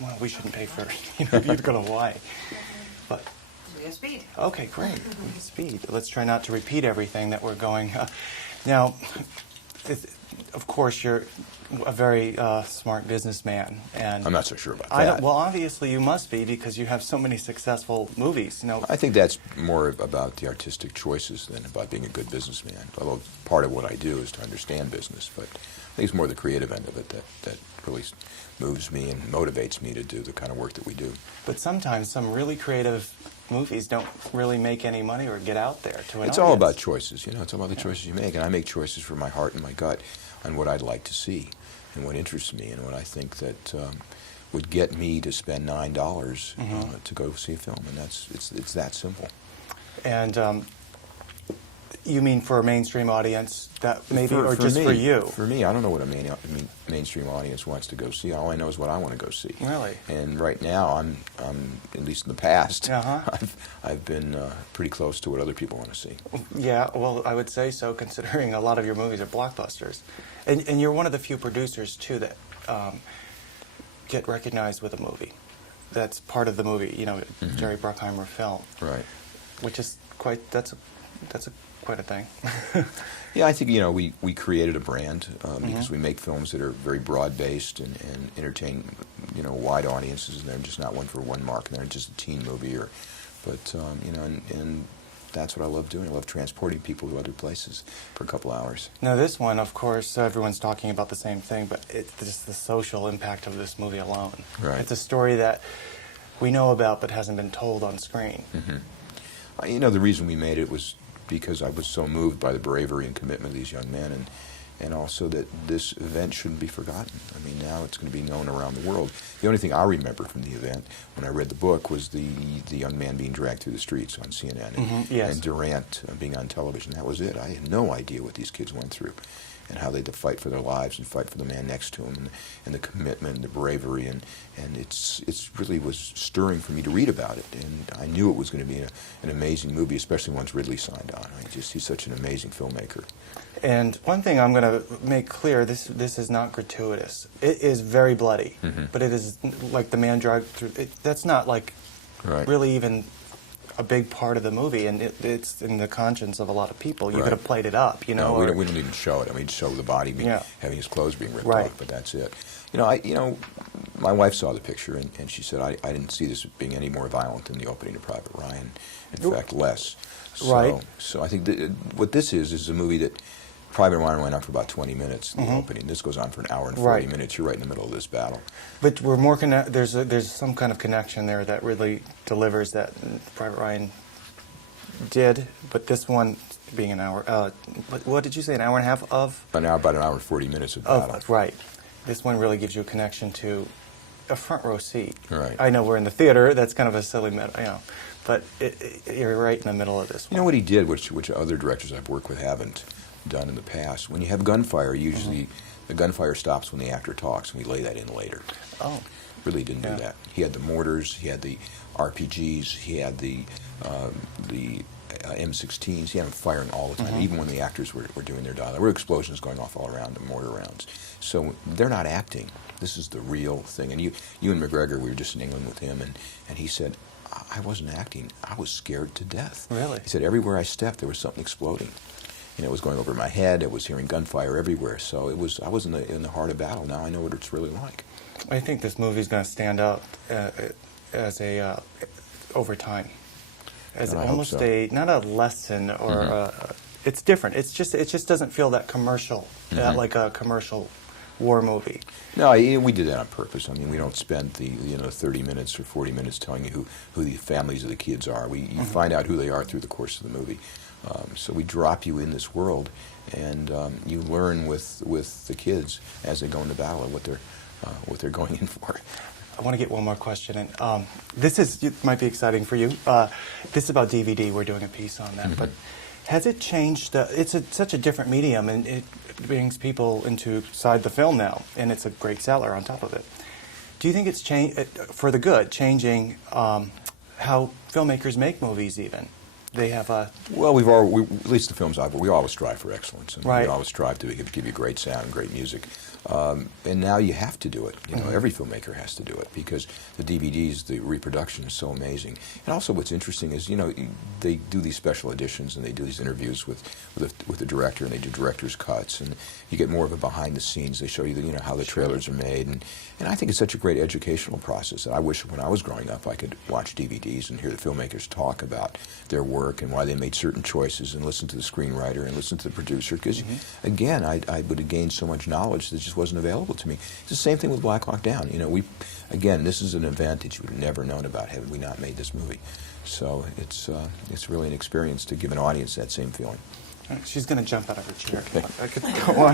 well, we shouldn't pay for you to go to Hawaii. But We have speed. okay, great. Speed. Let's try not to repeat everything that we're going. Now, of course, you're a very smart businessman, and I'm not so sure about that. well, obviously you must be because you have so many successful movies. I think that's more about the artistic choices than about being a good businessman. Although part of what I do is to understand business, but I think it's more the creative end of it that really moves me and motivates me to do the kind of work that we do. But sometimes some really creative movies don't really make any money or get out there to an It's audience. all about choices, It's all about the choices you make, and I make choices from my heart and my gut on what I'd like to see and what interests me and what I think that would get me to spend $9 to go see a film, and it's that simple. And you mean for a mainstream audience that maybe, or for just me, for you? For me, I don't know what a mainstream audience wants to go see. All I know is what I want to go see. Really? And right now, I'm at least in the past, Uh-huh. I've been pretty close to what other people want to see. Yeah, well, I would say so, considering a lot of your movies are blockbusters. And you're one of the few producers, too, that get recognized with a movie. That's part of the movie, Jerry Bruckheimer film. Right. Which is quite, that's quite a thing. Yeah, I think, we created a brand because we make films that are very broad-based and entertain, wide audiences, and they're just not one for one mark, and they're just a teen movie. And that's what I love doing. I love transporting people to other places for a couple hours. Now, this one, of course, everyone's talking about the same thing, but it's just the social impact of this movie alone. Right. It's a story that we know about but hasn't been told on screen. Mm-hmm. The reason we made it was because I was so moved by the bravery and commitment of these young men, and also that this event shouldn't be forgotten. I mean, now it's going to be known around the world. The only thing I remember from the event, when I read the book, was the young man being dragged through the streets on CNN and Durant being on television. That was it. I had no idea what these kids went through and how they had to fight for their lives and fight for the man next to them, and the commitment and the bravery, and it's really was stirring for me to read about it, and I knew it was going to be an amazing movie, especially once Ridley signed on. He's such an amazing filmmaker. And one thing I'm going to make clear, this is not gratuitous. It is very bloody, but it is like the man dragged through, that's not like really even a big part of the movie, and it's in the conscience of a lot of people. You could have played it up, No, we don't even show it. I mean, show the body having his clothes being ripped off, but that's it. My wife saw the picture, and she said, I didn't see this being any more violent than the opening of Private Ryan. In fact, less. So I think what this is a movie that Private Ryan went on for about 20 minutes in the opening. This goes on for an hour and 40 minutes. You're right in the middle of this battle. But we're more there's some kind of connection there that really delivers that Private Ryan did, but this one being an hour. What did you say? An hour and a half of? About an hour and 40 minutes of battle. Right. This one really gives you a connection to a front row seat. Right. I know we're in the theater. That's kind of a silly, but you're right in the middle of this one. You know what he did, which other directors I've worked with haven't done in the past? When you have gunfire, usually the gunfire stops when the actor talks, and we lay that in later. Oh. Really didn't do that. He had the mortars, he had the RPGs, he had the M16s. He had them firing all the time, even when the actors were doing their dialogue. There were explosions going off all around, the mortar rounds. So they're not acting. This is the real thing. And Ewan McGregor, we were just in England with him, and he said, I wasn't acting. I was scared to death. Really? He said, everywhere I stepped, there was something exploding. It was going over my head. I was hearing gunfire everywhere. So I was in the heart of battle. Now I know what it's really like. I think this movie is going to stand out as a over time, as almost not a lesson or it's different. It just doesn't feel that commercial, like a commercial war movie. No, we did that on purpose. I mean, we don't spend the 30 minutes or 40 minutes telling you who the families of the kids are. You find out who they are through the course of the movie. So we drop you in this world, and you learn with the kids as they go into battle what they're going in for. I want to get one more question in. It might be exciting for you. This is about DVD. We're doing a piece on that. But has it changed? It's such a different medium, and it brings people inside the film now, and it's a great seller on top of it. Do you think it's changed for the good, changing how filmmakers make movies even? they have a... Well, at least the films we always strive for excellence. And Right. We always strive to give you great sound and great music. And now you have to do it. You know, every filmmaker has to do it because the DVDs, the reproduction is so amazing. And also what's interesting is, you know, they do these special editions and they do these interviews with the director, and they do director's cuts, and you get more of a behind the scenes. They show you, you know, how the trailers are made. And I think it's such a great educational process. And I wish when I was growing up I could watch DVDs and hear the filmmakers talk about their work and why they made certain choices, and listen to the screenwriter and listen to the producer. Because, again, I would have gained so much knowledge that just wasn't available to me. It's the same thing with Black Hawk Down. You know, again, this is an advantage you would have never known about had we not made this movie. So it's really an experience to give an audience that same feeling. She's going to jump out of her chair. Okay. I could go on.